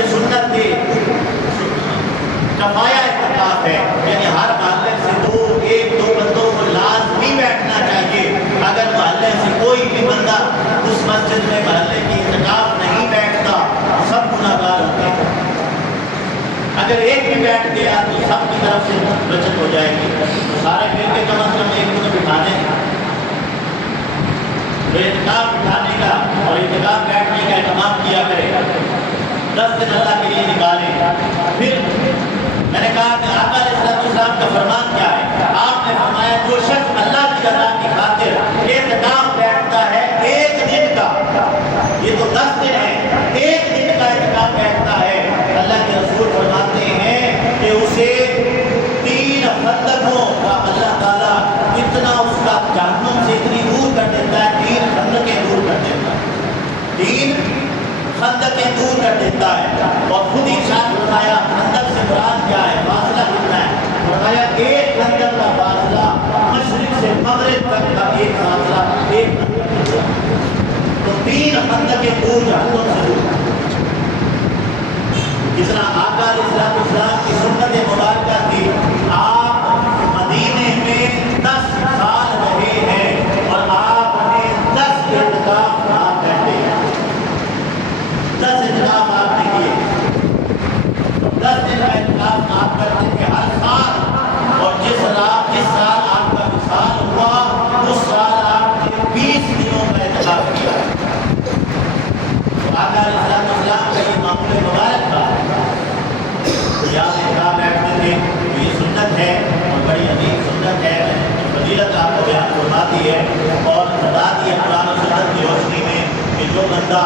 یہ سنت کفایہ اعتکاف ہے، یعنی ہر محلے سے ایک دو بندوں کو لازمی بیٹھنا چاہیے۔ اگر محلے سے کوئی بھی بندہ اس مسجد میں محلے کی اعتکاف نہیں بیٹھتا، سب گناہگار ہوتے ہیں۔ اگر ایک بھی بیٹھ گیا تو سب کی طرف سے بچت ہو جائے گی۔ تو سارے مل کے کم از کم ایک کو بٹھا دیں، تو اعتکاف بٹھانے کا اور اعتکاف بیٹھنے کا اہتمام کیا کرے، 10 دن اللہ کے لیے نکالیں۔ پھر میں نے کہا کہ آقا علیہ السلام کا فرمان کیا ہے؟ آپ نے فرمایا جو شخص اللہ کی رضا کی خاطر اعتکاف بیٹھتا ہے ایک دن کا، یہ تو 10 دن ہے، ایک دن کا اعتکاف بیٹھتا ہے، اللہ کے رسول فرماتے ہیں کہ اسے 3 خندقوں کا اللہ تعالیٰ اتنا اس کا جہنم سے اتنی دور کر دیتا ہے، 3 خندقیں دور کر دیتا ہے، 3 خندقیں دور کر دیتا ہے۔ اور خود ہی ارشاد فرمایا خندق سے مراد کیا ہے، فاصلہ کتنا ہے؟ فرمایا ایک خندق کا فاصلہ مشرق سے مغرب تک کا ایک فاصلہ، ایک خندق، تو 3 خندقیں دور جہنم سے دور۔ جس طرح آقا علیہ السلام کی سنت مبارکہ تھی، آپ مدینے میں 10 سال رہے ہیں اور آپ نے 10 اعتکاف آپ بیٹھے ہیں، 10 اعتکاف آپ نے کیے، 10 دن کا اعتکاف آپ کرتے تھے ہر سال، اور جس سال آپ کا وصال ہوا اس سال آپ نے 20 دنوں کا اعتکاف کیا۔ آقا علیہ السلام کا یہ معمول مبارک تھا، یاد اعتکاف بیٹھتے تھے، یہ سنت ہے اور بڑی عظیم سنت ہے۔ فضیلت آپ کو بیان فرما دی ہے اور بتا دی ہے قرآن و سنت کی روشنی میں کہ جو بندہ